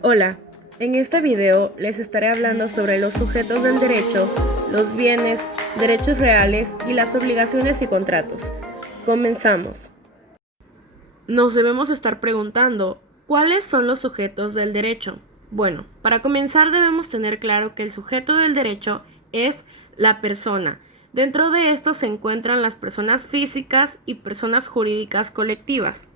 Hola, en este video les estaré hablando sobre los sujetos del derecho, los bienes, derechos reales y las obligaciones y contratos. Comenzamos. Nos debemos estar preguntando, ¿cuáles son los sujetos del derecho? Bueno, para comenzar debemos tener claro que el sujeto del derecho es la persona. Dentro de esto se encuentran las personas físicas y personas jurídicas colectivas.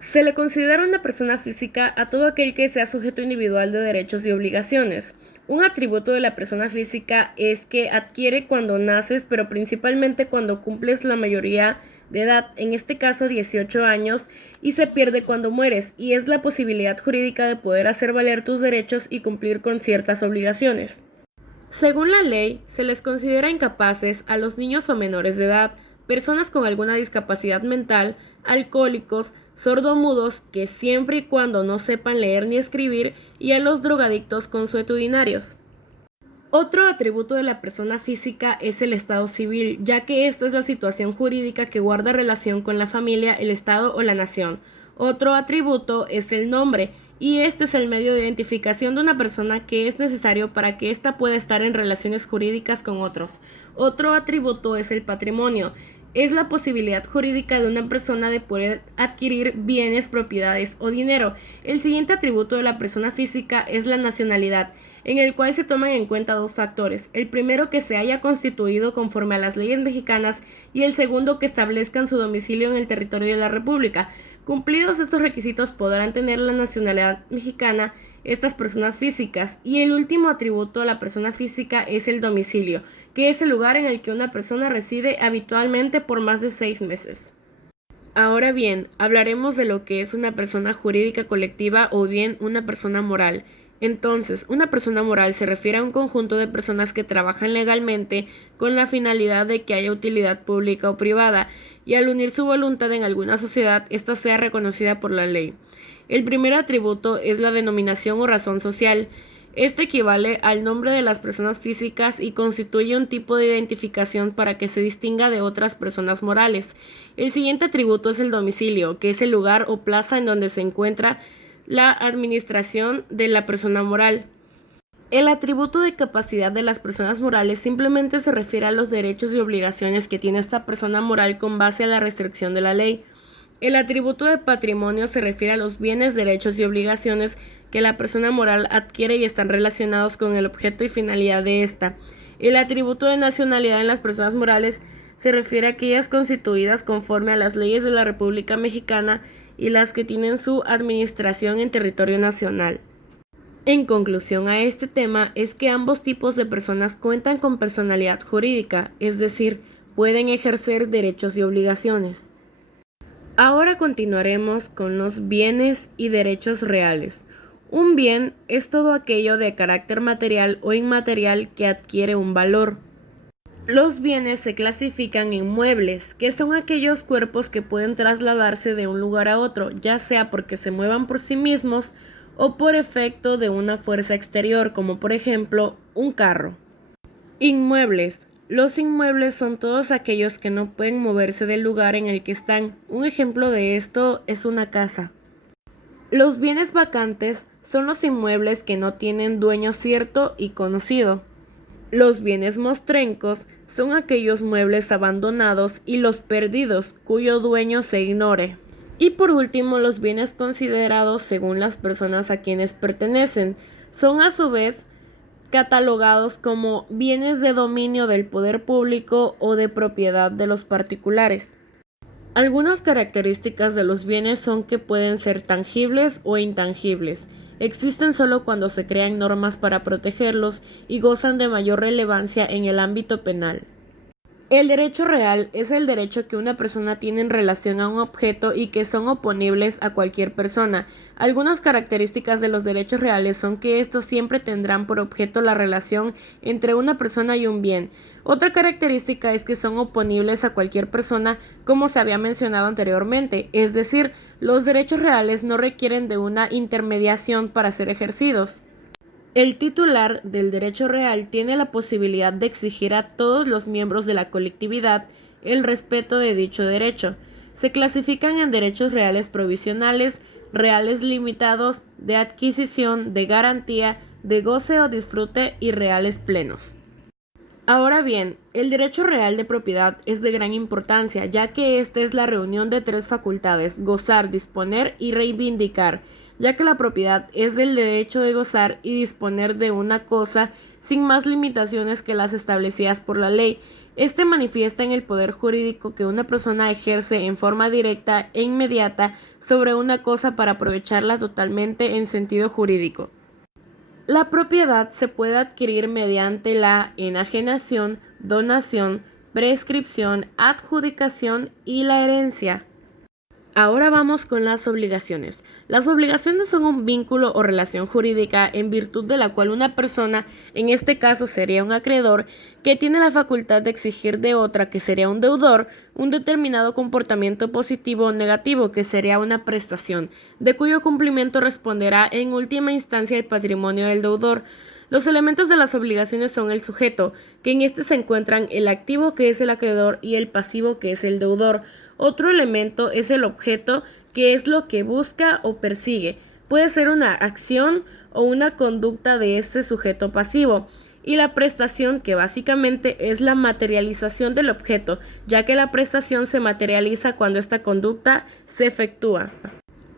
Se le considera una persona física a todo aquel que sea sujeto individual de derechos y obligaciones. Un atributo de la persona física es que adquiere cuando naces, pero principalmente cuando cumples la mayoría de edad, en este caso 18 años, y se pierde cuando mueres, y es la posibilidad jurídica de poder hacer valer tus derechos y cumplir con ciertas obligaciones. Según la ley, se les considera incapaces a los niños o menores de edad, personas con alguna discapacidad mental, alcohólicos, sordomudos que siempre y cuando no sepan leer ni escribir, y a los drogadictos consuetudinarios. Otro atributo de la persona física es el estado civil, ya que esta es la situación jurídica que guarda relación con la familia, el estado o la nación. Otro atributo es el nombre, y este es el medio de identificación de una persona que es necesario para que ésta pueda estar en relaciones jurídicas con otros. Otro atributo es el patrimonio. Es la posibilidad jurídica de una persona de poder adquirir bienes, propiedades o dinero. El siguiente atributo de la persona física es la nacionalidad, en el cual se toman en cuenta dos factores. El primero, que se haya constituido conforme a las leyes mexicanas, y el segundo, que establezcan su domicilio en el territorio de la República. Cumplidos estos requisitos podrán tener la nacionalidad mexicana estas personas físicas. Y el último atributo a la persona física es el domicilio, que es el lugar en el que una persona reside habitualmente por más de 6 meses. Ahora bien, hablaremos de lo que es una persona jurídica colectiva o bien una persona moral. Entonces, una persona moral se refiere a un conjunto de personas que trabajan legalmente con la finalidad de que haya utilidad pública o privada, y al unir su voluntad en alguna sociedad, ésta sea reconocida por la ley. El primer atributo es la denominación o razón social. Este equivale al nombre de las personas físicas y constituye un tipo de identificación para que se distinga de otras personas morales. El siguiente atributo es el domicilio, que es el lugar o plaza en donde se encuentra la administración de la persona moral. El atributo de capacidad de las personas morales simplemente se refiere a los derechos y obligaciones que tiene esta persona moral con base a la restricción de la ley. El atributo de patrimonio se refiere a los bienes, derechos y obligaciones que la persona moral adquiere y están relacionados con el objeto y finalidad de ésta. El atributo de nacionalidad en las personas morales se refiere a aquellas constituidas conforme a las leyes de la República Mexicana y las que tienen su administración en territorio nacional. En conclusión a este tema es que ambos tipos de personas cuentan con personalidad jurídica, es decir, pueden ejercer derechos y obligaciones. Ahora continuaremos con los bienes y derechos reales. Un bien es todo aquello de carácter material o inmaterial que adquiere un valor. Los bienes se clasifican en muebles, que son aquellos cuerpos que pueden trasladarse de un lugar a otro, ya sea porque se muevan por sí mismos o por efecto de una fuerza exterior, como por ejemplo un carro. Inmuebles. Los inmuebles son todos aquellos que no pueden moverse del lugar en el que están. Un ejemplo de esto es una casa. Los bienes vacantes son los inmuebles que no tienen dueño cierto y conocido. Los bienes mostrencos son aquellos muebles abandonados, y los perdidos, cuyo dueño se ignore. Y por último, los bienes considerados según las personas a quienes pertenecen son a su vez catalogados como bienes de dominio del poder público o de propiedad de los particulares. Algunas características de los bienes son que pueden ser tangibles o intangibles. Existen solo cuando se crean normas para protegerlos y gozan de mayor relevancia en el ámbito penal. El derecho real es el derecho que una persona tiene en relación a un objeto y que son oponibles a cualquier persona. Algunas características de los derechos reales son que estos siempre tendrán por objeto la relación entre una persona y un bien. Otra característica es que son oponibles a cualquier persona, como se había mencionado anteriormente, es decir, los derechos reales no requieren de una intermediación para ser ejercidos. El titular del derecho real tiene la posibilidad de exigir a todos los miembros de la colectividad el respeto de dicho derecho. Se clasifican en derechos reales provisionales, reales limitados, de adquisición, de garantía, de goce o disfrute y reales plenos. Ahora bien, el derecho real de propiedad es de gran importancia, ya que esta es la reunión de tres facultades: gozar, disponer y reivindicar, ya que la propiedad es del derecho de gozar y disponer de una cosa sin más limitaciones que las establecidas por la ley. Este manifiesta en el poder jurídico que una persona ejerce en forma directa e inmediata sobre una cosa para aprovecharla totalmente en sentido jurídico. La propiedad se puede adquirir mediante la enajenación, donación, prescripción, adjudicación y la herencia. Ahora vamos con las obligaciones. Las obligaciones son un vínculo o relación jurídica en virtud de la cual una persona, en este caso sería un acreedor, que tiene la facultad de exigir de otra, que sería un deudor, un determinado comportamiento positivo o negativo, que sería una prestación, de cuyo cumplimiento responderá en última instancia el patrimonio del deudor. Los elementos de las obligaciones son el sujeto, que en este se encuentran el activo, que es el acreedor, y el pasivo, que es el deudor. Otro elemento es el objeto, que es lo que busca o persigue. Puede ser una acción o una conducta de este sujeto pasivo. Y la prestación, que básicamente es la materialización del objeto, ya que la prestación se materializa cuando esta conducta se efectúa.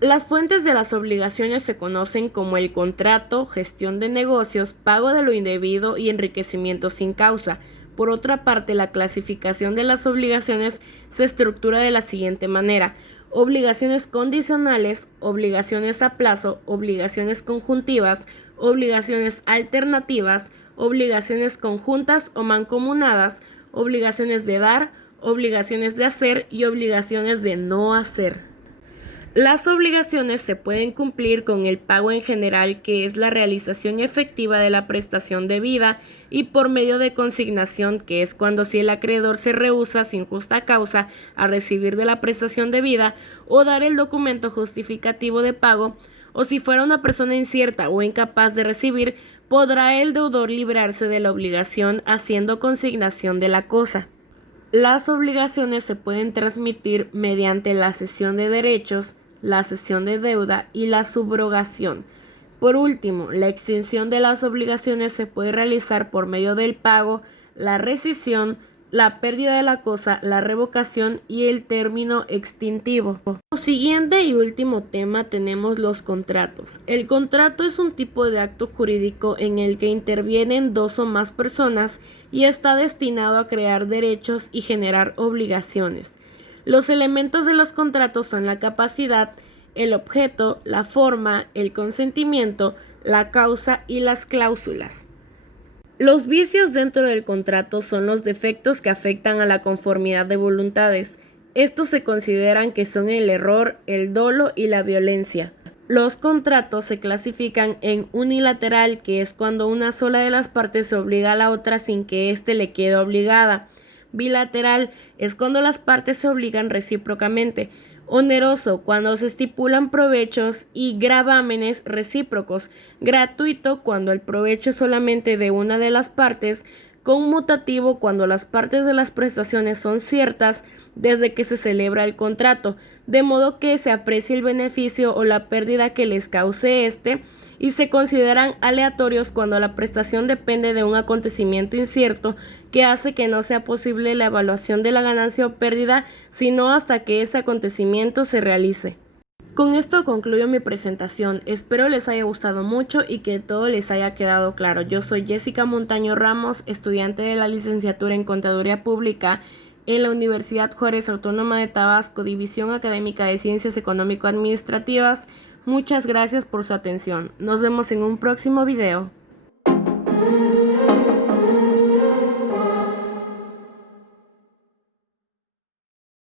Las fuentes de las obligaciones se conocen como el contrato, gestión de negocios, pago de lo indebido y enriquecimiento sin causa. Por otra parte, la clasificación de las obligaciones se estructura de la siguiente manera: obligaciones condicionales, obligaciones a plazo, obligaciones conjuntivas, obligaciones alternativas, obligaciones conjuntas o mancomunadas, obligaciones de dar, obligaciones de hacer y obligaciones de no hacer. Las obligaciones se pueden cumplir con el pago en general, que es la realización efectiva de la prestación debida, y por medio de consignación, que es cuando si el acreedor se rehúsa sin justa causa a recibir de la prestación debida o dar el documento justificativo de pago, o si fuera una persona incierta o incapaz de recibir, podrá el deudor librarse de la obligación haciendo consignación de la cosa. Las obligaciones se pueden transmitir mediante la cesión de derechos, la cesión de deuda y la subrogación. Por último, la extinción de las obligaciones se puede realizar por medio del pago, la rescisión, la pérdida de la cosa, la revocación y el término extintivo. Como siguiente y último tema tenemos los contratos. El contrato es un tipo de acto jurídico en el que intervienen dos o más personas y está destinado a crear derechos y generar obligaciones. Los elementos de los contratos son la capacidad, el objeto, la forma, el consentimiento, la causa y las cláusulas. Los vicios dentro del contrato son los defectos que afectan a la conformidad de voluntades. Estos se consideran que son el error, el dolo y la violencia. Los contratos se clasifican en unilateral, que es cuando una sola de las partes se obliga a la otra sin que éste le quede obligada. Bilateral es cuando las partes se obligan recíprocamente. Oneroso, cuando se estipulan provechos y gravámenes recíprocos. Gratuito, cuando el provecho es solamente de una de las partes. Conmutativo, cuando las partes de las prestaciones son ciertas desde que se celebra el contrato, de modo que se aprecie el beneficio o la pérdida que les cause este, y se consideran aleatorios cuando la prestación depende de un acontecimiento incierto que hace que no sea posible la evaluación de la ganancia o pérdida, sino hasta que ese acontecimiento se realice. Con esto concluyo mi presentación. Espero les haya gustado mucho y que todo les haya quedado claro. Yo soy Jessica Montaño Ramos, estudiante de la licenciatura en Contaduría Pública en la Universidad Juárez Autónoma de Tabasco, División Académica de Ciencias Económico-Administrativas. Muchas gracias por su atención. Nos vemos en un próximo video.